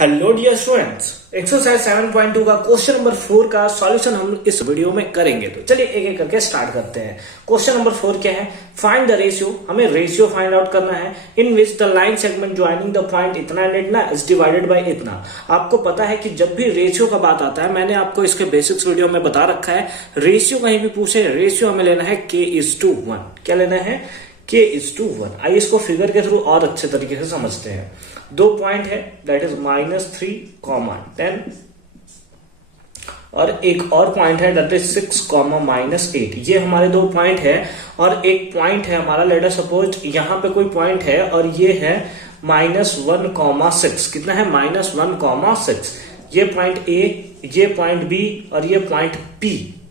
Hello dear students, exercise 7.2 का question number 4 का solution हम इस वीडियो में करेंगे। तो चलिए एक एक करके स्टार्ट करते हैं। क्वेश्चन नंबर 4 क्या है? Find the ratio. हमें रेशियो फाइंड आउट करना है in which the line segment joining the point इतना एंड इतना इज डिवाइडेड बाय इतना। आपको पता है कि जब भी रेशियो का बात आता है, मैंने आपको इसके बेसिक्स वीडियो में बता रखा है, रेशियो कहीं भी पूछे, रेशियो हमें लेना है k:1। क्या लेना है? k:1। आइए इसको फिगर के थ्रू और अच्छे तरीके से समझते हैं। दो पॉइंट है, दैट इज -3, 10 और एक और पॉइंट है दैट इज 6, -8। ये हमारे दो पॉइंट है और एक पॉइंट है हमारा, लेट अस सपोज यहाँ पे कोई पॉइंट है और ये है -1,6। कितना है? -1,6। ये पॉइंट A, ये पॉइंट B और ये पॉइंट P।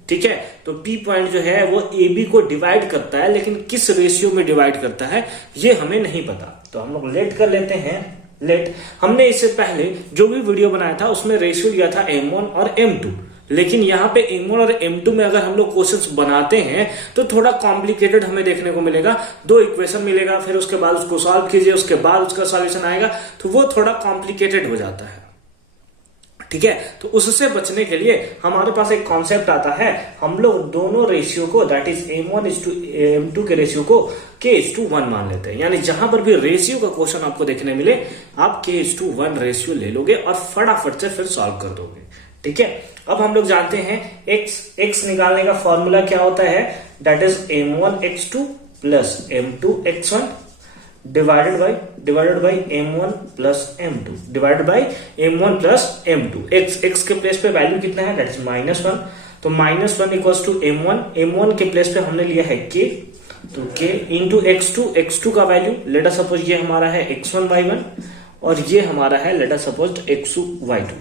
ठीक है, तो P पॉइंट जो है वो AB को डिवाइड करता है, लेकिन किस रेशियो में डिवाइड करता है ये हमें नहीं पता। तो हम लोग लेट कर लेते हैं। लेट, हमने इससे पहले जो भी वीडियो बनाया था उसमें रेशियो लिया था M1 और M2, लेकिन यहाँ पे M1 और M2 में अगर हम लोग क्वेश्चंस बनाते हैं तो थोड़ा कॉम्प्लिकेटेड हमें देखने को मिलेगा। दो इक्वेशन मिलेगा, फिर उसके बाद उसको सॉल्व कीजिए, उसके बाद उसका सॉल्यूशन आएगा, तो वो थोड़ा कॉम्प्लिकेटेड हो जाता है। ठीक है, तो उससे बचने के लिए हमारे पास एक कॉन्सेप्ट आता है, हम लोग दोनों रेशियो को दैट इज M1:M2 के रेशियो को k:1 मान लेते हैं। यानी जहां पर भी रेशियो का क्वेश्चन आपको देखने मिले, आप k:1 रेशियो ले लोगे और फटाफट से फिर सॉल्व कर दोगे। ठीक है, अब हम लोग जानते हैं x निकालने का फॉर्मूला क्या होता है, that is M1x2 plus M2x1 divided by M1 plus M2 divided by M1 plus M2। x के प्लेस पे वैल्यू कितना है, दैट इज -1। तो -1 इक्वल्स टू M1 के प्लेस पे हमने लिया है k, तो k इंटू x2 का वैल्यू लेट अस सपोज ये हमारा है x1y1 और ये हमारा है लेट अस सपोज x2y2।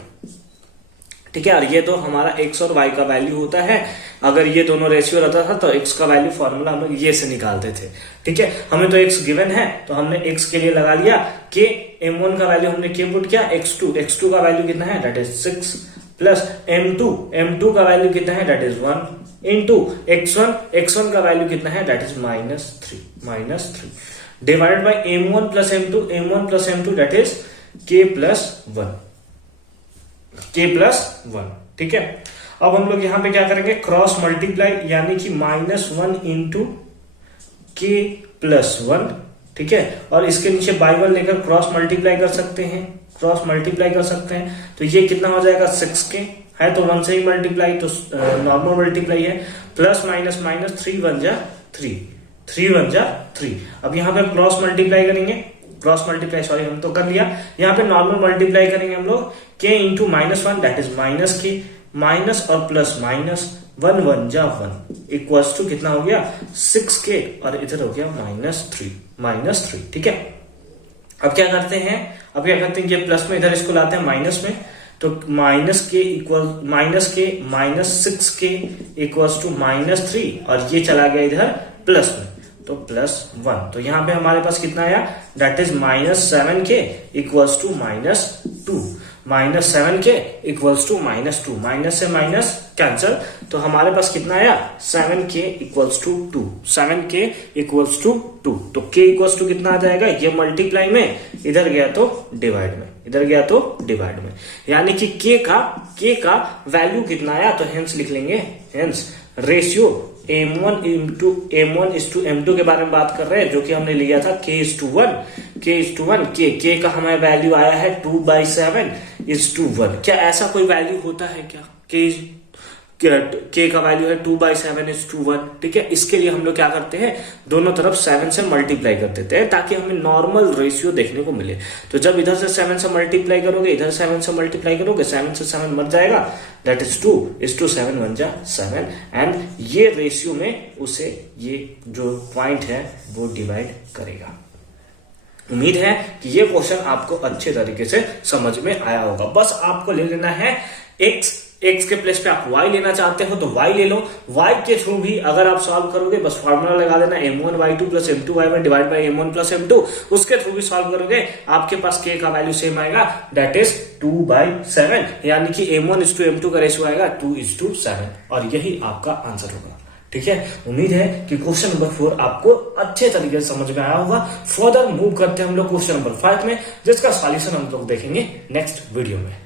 ठीक है, और ये तो हमारा x और y का वैल्यू होता है। अगर ये दोनों रेशियो रहता था तो x का वैल्यू फॉर्मूला हम लोग ये से निकालते थे। ठीक है, हमें तो x गिवन है तो हमने x के लिए लगा लिया k, M1 का वैल्यू हमने k पुट किया, x2 का वैल्यू कितना है, दैट इज 6 प्लस M2 का वैल्यू कितना है, दैट इज 1 इंटू x1 का वैल्यू कितना है, that is -3 divided by M1 plus M2 that is k+1। ठीक है, अब हम लोग यहां पे क्या करेंगे, क्रॉस मल्टीप्लाई, यानी कि -1 इंटू k+1। ठीक है, और इसके नीचे बाई 1 लेकर क्रॉस मल्टीप्लाई कर सकते हैं। तो ये कितना हो जाएगा, 6k है तो 1 से ही मल्टीप्लाई, तो नॉर्मल मल्टीप्लाई है, प्लस माइनस 3 1 जा 3। अब यहाँ पे क्रॉस मल्टीप्लाई करेंगे, सॉरी हम तो कर लिया। यहाँ पे नॉर्मल मल्टीप्लाई करेंगे हम लोग, k into -1 that is -k, minus और प्लस माइनस, 1 1 जा 1 इक्वल्स टू कितना हो गया, 6k और इधर हो गया -3। ठीक है, अब क्या करते हैं, ये प्लस में इधर इसको लाते हैं माइनस में, तो -6k इक्वल्स टू -3 और ये चला गया इधर प्लस में, तो +1। तो यहां पे हमारे पास कितना आया, that is -7k equals to -2, -7k equals to -2, minus से माइनस कैंसल, तो हमारे पास कितना आया, 7k equals to 2, 7k equals to 2। तो k इक्वल्स टू कितना आ जाएगा, ये मल्टीप्लाई में, इधर गया तो डिवाइड में, यानी कि k का वैल्यू कितना आया, तो हेंस लिख लेंगे, हेंस रेशियो M1:M2 के बारे में बात कर रहे हैं, जो कि हमने लिया था k:1। k का हमें वैल्यू आया है 2/7:1। क्या ऐसा कोई वैल्यू होता है क्या, k का वैल्यू है 2/7:1। ठीक है, इसके लिए हम लोग क्या करते हैं, दोनों तरफ 7 से मल्टीप्लाई कर देते हैं ताकि हमें नॉर्मल रेशियो देखने को मिले। तो जब इधर से 7 से मल्टीप्लाई करोगे, इधर 7 से मल्टीप्लाई करोगे, 7 से 7 मर जाएगा, दैट इज 2 7 1 जा 7 एंड ये रेशियो में उसे ये जो पॉइंट है वो डिवाइड करेगा। उम्मीद है कि ये क्वेश्चन आपको अच्छे तरीके से समझ में आया होगा। बस आपको ले लेना है x के प्लेस पे आप y लेना चाहते हो तो y ले लो, y के थ्रू भी अगर आप सॉल्व करोगे, बस फॉर्मूला लगा देना M1y2 plus M2y1 divide by M1 plus M2, उसके थ्रू भी सॉल्व करोगे, आपके पास k का वैल्यू सेम आएगा, दैट इज 2/7, यानी कि M1:M2 का रेशियो आएगा 2:7 और यही आपका आंसर होगा। ठीक है, उम्मीद है कि क्वेश्चन नंबर 4 आपको अच्छे तरीके से समझ में आया होगा। फर्दर मूव करते हैं हम लोग क्वेश्चन नंबर 5 में, जिसका सॉल्यूशन हम लोग देखेंगे नेक्स्ट वीडियो में।